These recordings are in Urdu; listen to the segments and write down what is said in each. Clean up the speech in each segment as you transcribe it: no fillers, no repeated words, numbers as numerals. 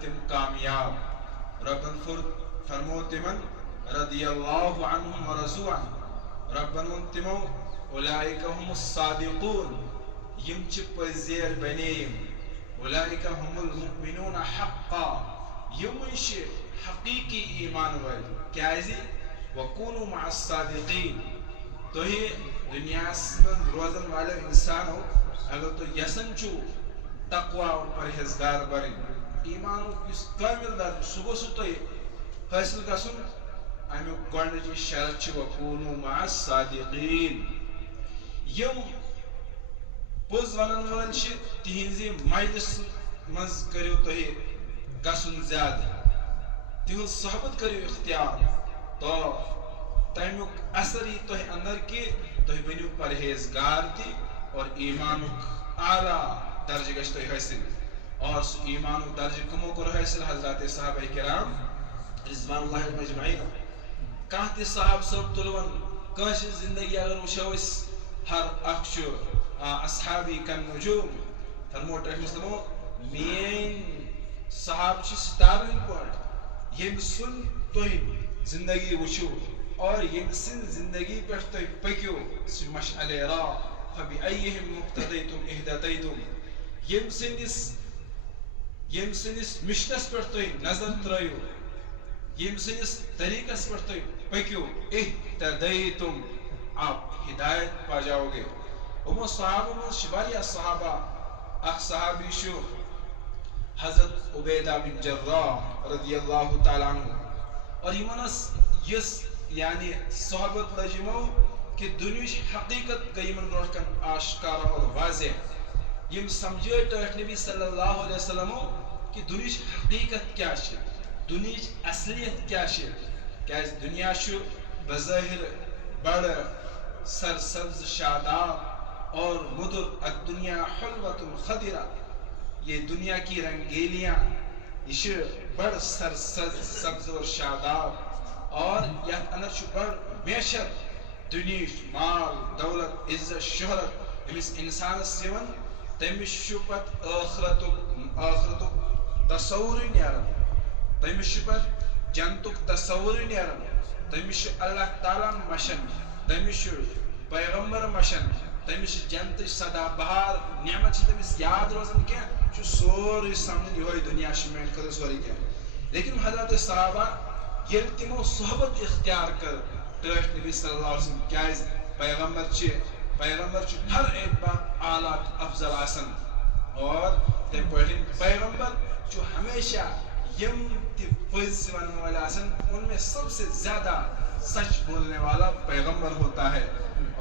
تم کامیاب. ربن فرمو تمن رضی اللہ عنہم ورضوا عنہ. ربن ون تمو اولئک هم الصادقون یم چھ پزیر بنیم. اولئک هم المؤمنون حقا یم چھ حقیقی ایمان ول. کیازِ وکونوا مع الصادقین. تھی دنیا من روزن والے انسان ہو اگر تو یسن چھو تقوی اور پرہیزگار بن ایمان اس کامل در سہ گوس تھی حاصل گھن. امیک گۄڈنِچ شرط چھ وکونوا مع الصادقین. یم پوز ونن وٲلۍ چھ تہنزِ مجلس مز کٔرِو تُہۍ گژھُن زیادٕ. تہنٛز صحبت کٔرِو اختیار. تو تمیک اثر یہ تہ اندر کہ تھی بنو پرہیزگار تہ اور ایمانک اعلیٰ درجہ گھس تہ حاصل. اور سہ ایمانک درجہ کمو کور حاصل حضرات صحابہ کرام رضوان اللہ مجمعین. کانٛہہ تہ صحاب صٲب تُلون کٲنٛسہِ زندگی اگر وٕچھو أسۍ ہر اکھ اصحابی کن نجوم. فرمو تٔمِس تِمو میٲنۍ صحاب چھ ستارن ہٕنٛدۍ پٲٹھۍ ییٚمہِ سُنٛد تُہۍ زندگی وٕچھِو اور یم سن زندگی پہ تھی پکو سہ مشعل راہ فبأيهم مقتديتم اهتديتم. یم سنس مشنس پہ تھی نظر ترٲیِو یم سنس طریقس پہ تھی پکو اهتديتم آپ ہدایت پا جاؤ گے. امو صحابہ من واریاہ صحابہ. اخ صحابی شو حضرت عبیدہ بن جراح رضی اللہ تعالی عنہ. اور یمنس یس یعنی صحبت لجمو کہ دنیش حقیقت گئی من برونٛٹھ کن آشکارا اور واضح. یم سمجھے ٹھٹھ نبی صلی اللہ علیہ وسلم کہ دنیش حقیقت کیا چھ دنیش اصلیت کیا چھ. کیاز دنیا چھ بظاہر بڑ سرسبز شاداب اور مدر. الدنیا حلوۃ خضرا. یہ دنیا کی رنگیلیاں یہ بڑ سرسبز اور شاداب اور یتھ اندر بڑ معیشت دنیش مال دولت عزت شہرت امس انسانس یون تمس پت آخرت تصور نیران. تمس پت جنتک تصور نیران. تمس اللہ تعالیٰ مشن تمس پیغمبر مشن تمس جنت سدا بہار نعمت تمس یاد روزان کی سوری سمجھ یہ دنیا میان خطر سوری کی. لیکن حضرت صحابہ یل تمو صحبت اختیار کر ٹھٹھ نبی صلی اللہ علیہ وسلم کیاز پیغمبر ہر اعتبار اعلیٰ افضل آسن. اور تم پیغمبر ہمیشہ یم تہ پز ون والے آسن ان میں سب سے زیادہ سچ بولنے والا پیغمبر ہوتا ہے.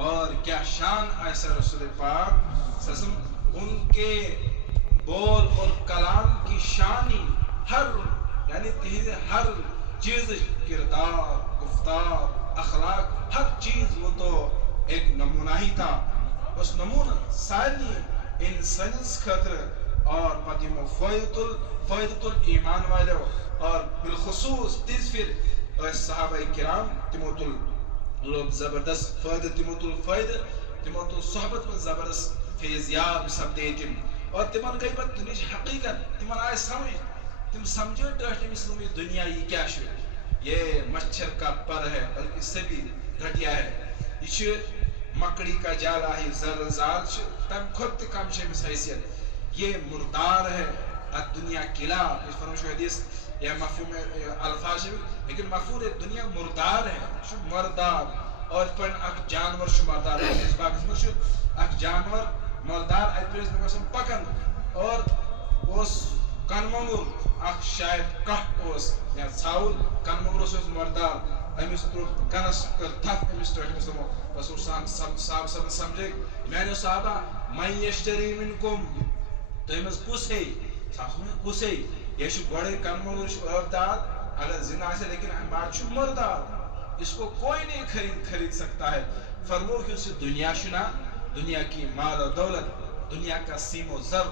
اور کیا شان ایسا رسول پاک ان کے بول اور کلام کی شانی ہر یعنی تہذ ہر چیز کردار گفتار اخلاق ہر چیز وہ تو ایک نمونہ ہی تھا. اس نمونہ ساری انسانس خطر اور پتہ فائدۃ الایمان والو اور بالخصوص تیز پھر صحابہ کرام تمو تل لوگ زبردست فائدہ تمو تل صحبت میں زبردست فیضیاب سپدے تم. اور تمن گئی پتہ دنیش حقیقت تمن آئے سمجھ. تم سمجھو ٹھٹھ نبی دنیا یہ کیا ہے. یہ مچھر کا پر ہے بلکہ اس سے بھی گھٹیا ہے. یہ مکڑی کا جالا ہے زرزال تم خود کم امس حیثیت. یہ مردار ہے دنیا قلعہ فرمش حدیث یا مفہوم الفاظ لیکن مفہوم دنیا مردار ہے مردار. اور پن اک جانور مردار اس باقی اک جانور مردار اتنا پکان اور اس کنمنگر اخ شاید کھس یا ژھاول کنمنگرس مردار امس تر کنس کر تھپ امس ٹھٹھ رسول صاحب سمجھے میانو صحابہ من یشتری منکم تمس کس ہے کس ہے. یہ گوڑے کنمنگر عبداد اگر زندہ آئے لیکن بعد مردار اس کو کوئی نہیں خرید سکتا ہے. فرمو کہ اسے دنیا شنا دنیا کی مال و دولت دنیا کا سیم و زر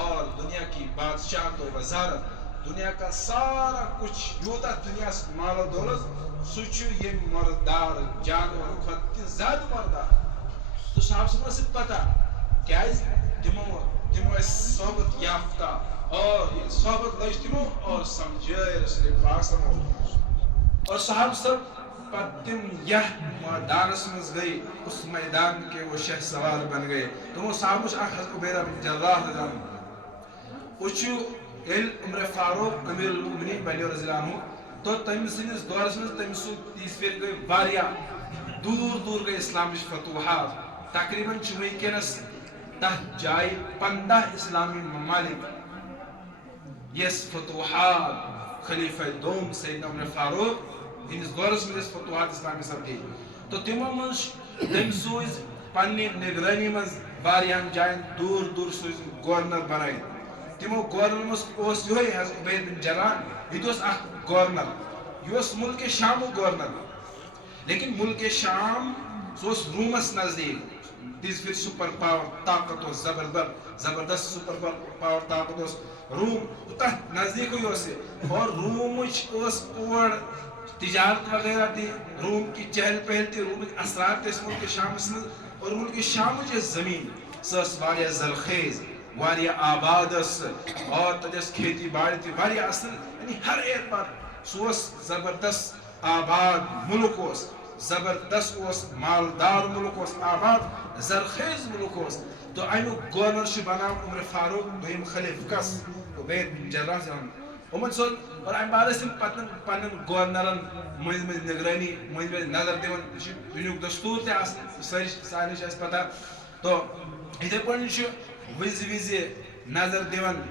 اور دنیا کی بادشاہت و وزارت دنیا کا سارا کچھ یوتا دنیا مال و دولت سوچو یہ مردار جانور خود زیادہ مردار. تو صاحب سے پتا کیا تمو تمو صحبت یافتہ اور صحبت لج تمو اور سمجھے رسول پاک صلی اللہ علیہ وسلم اور صحابہ سب تم یہ میدانس مز گئی اس میدان کے وہ شہ سوار بن گئے تمو صحابہ حضرت عبیدہ بن جراح رضی اللہ عنہ وچو عمر فاروق امیر المؤمنین بنیو رضی اللہ عنہ تو تم سنس دورس مز تم سو تیس پھر گئی واریا دور دور گئی اسلامش فتوحات تقریباً ونکس تہ جائے 15 اسلامی ممالک یس فتوحات خلیفہ دوم سیدنا عمر فاروق ہندس دورس مز فتوحات اسلامی سپدی تو تمو مز تم سوز پنہ نگرانی مز واریاہن جائن دور دور سوز گورنر بنائی تمو گورنر مز یہ حضرت عبید بن جراح یہ اخ گورنر یہ ملک شام گورنر لیکن ملک شام سہ رومس نزدیک تیز پھر سپر پاور طاقت زبردست سپر پاور طاقت روم تک نزدیک اور روم اور تجارت وغیرہ تھی روم کی چہل پہل تھی روم کے اثرات تھے ملک شام مز اور ملک شام زمین سس واریاہ زرخیز واریاہ آباد اور تجس کھیتی باڑی تھی واریاہ اصل یعنی ہر اعتبار سوس زبردست آباد ملک زبردست مالدار ملک آباد زرخیز ملک تو امیک گورنر بنان عمر فاروق دویم خلیف کس عبید بن جراح امن سن اور ام بعد پتن پن گورنرن مز مز نگرانی مز مز نظر دون دنیک دستور تہ سارے پتہ تو اتھے پہ وز وز نظر دون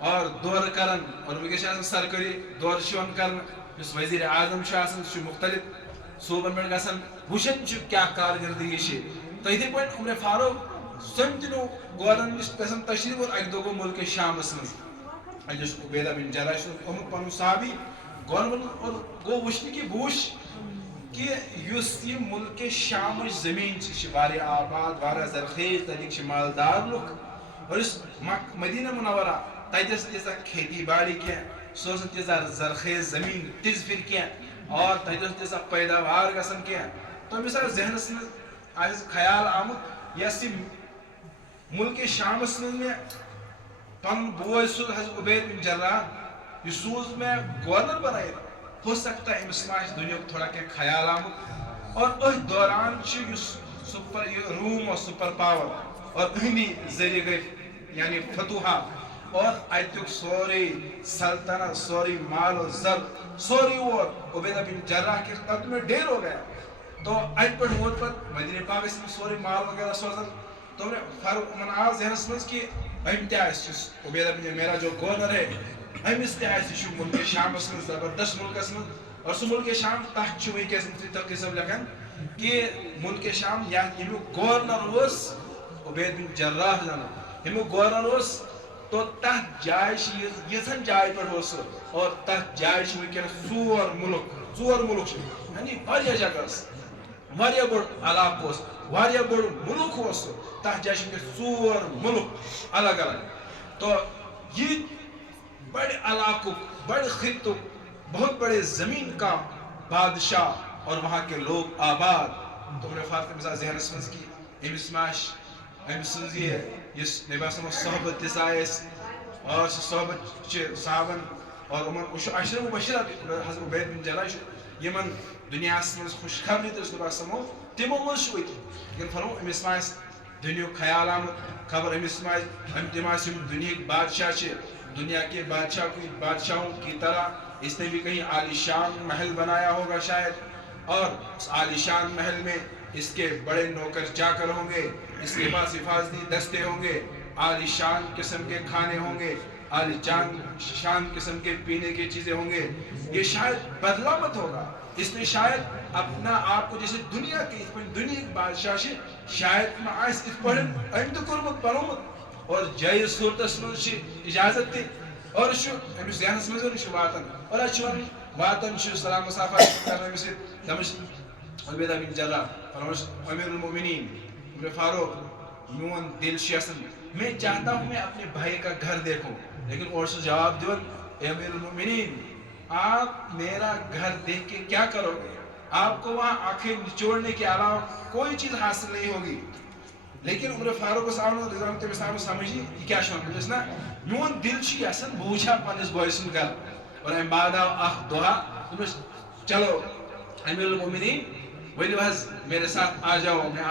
اور دور کران اور ونکس سرکاری دور کرنا اس وزیر اعظم سہ مختلف صوبن پہ گھان وچن کیا کارکردگی تو اتھے پہ عمر فاروق سم تنو گورنر نش گھن تشریف اور اک دہ گو ملک شامس مز اجس عبیدہ بن جراح آمت پن صحابی گورنر اور گو وچن کہ بوش کہ یہ ملک شام زمین واریاہ آباد واریاہ زرخیز تتک مالدار لوگ اور اس مدینہ منورہ تتس تیزہ کھیتی باڑی کی سو تیزہ زرخیز زمین تز پھر کی اور تتس تیزہ پیداوار گھن کی تو امس ذہنس مز خیال آمت یس ملک شامس میں پن بوے سو حضرت عبید بن جراح یہ سوز میں گورنر بنائے ہو سکتا ہے امس ما دنیا تھوڑا کہ خیال آمت اور اس دوران سپر روم اور سپر پاور اور اہمی ذریعہ گئی یعنی فتوحات اور اتک سوری سلطنت سوری مال و زر سوری اور عبیدہ بن جراح کے قدم میں ڈیر ہو گیا تو ات پہ ووت پہ مدینہ پاک سوری مال وغیرہ سوزن تو فاروق من آو ذہنس مز کہ ام تہ عبیدہ بن میرا جو گورنر ہے امس تہ ملک شامس مز زبردست ملکس مز اور سہ ملک شام تحت ونکس تقی صاحب لکھان کہ ملک شام یمیک گورنر عبید بن جراح یمیک گورنر تو تحت جائے یھن جائے پہ اور تحت جائے ونکس ژور ملک یعنی واریاہ جگہ واریاہ بڑ علاقہ واریاہ بڑ ملک تحت جائے ونکس ژور ملک الگ الگ تو یہ بڑے علاقوں بڑے خطوں بہت بڑے زمین کا بادشاہ اور وہاں کے لوگ آباد تو عمر فاروق کے مزاج ذہنس مز کی امس ماش امس یہ نبی صحبت تسائس اور صحبت صحابن اور امن عشر مبشرہ حضرت عبید بن جراح یمن دنیا مز خوشخبری تو نبی سمو تمو مز لیکن فرمو امس ما دنیا خیال آمد خبر امس ما تم دنیا بادشاہ دنیا کے بادشاہوں کی طرح اس نے بھی کہیں عالیشان محل بنایا ہوگا شاید اور اس عالیشان محل میں اس کے بڑے نوکر چاکر ہوں گے اس کے پاس حفاظتی دستے ہوں گے عالیشان قسم کے کھانے ہوں گے عالیشان قسم کے پینے کی چیزیں ہوں گے یہ شاید بدلہ مت ہوگا اس نے شاید اپنا آپ کو جیسے دنیا کی بادشاہ سے شاید اس پڑھن تو کرمت بنومت اور جائز صورتس مز اجازت تھی اور امس ذہنس مز واتن اور واتن سلام مسافہ کرنے سے دمس عبیدہ بن جراح فرمس امیر المؤمنین عمر فاروق میون دل شیسن میں چاہتا ہوں میں اپنے بھائی کا گھر دیکھوں لیکن اور سے جواب دیون اے امیر المؤمنین آپ میرا گھر دیکھ کے کیا کرو گے آپ کو وہاں آنکھیں نچوڑنے کے علاوہ کوئی چیز حاصل نہیں ہوگی لیکن عمر فاروق آو تمس آو سمجھ یہ کیا دس نا میون دل یسان بہ وچھا پنس بوے سند گھر اور ام بعد آو اخ دعا دس چلو امیر المومنین ولو حظ میرے ساتھ آ جاؤ میں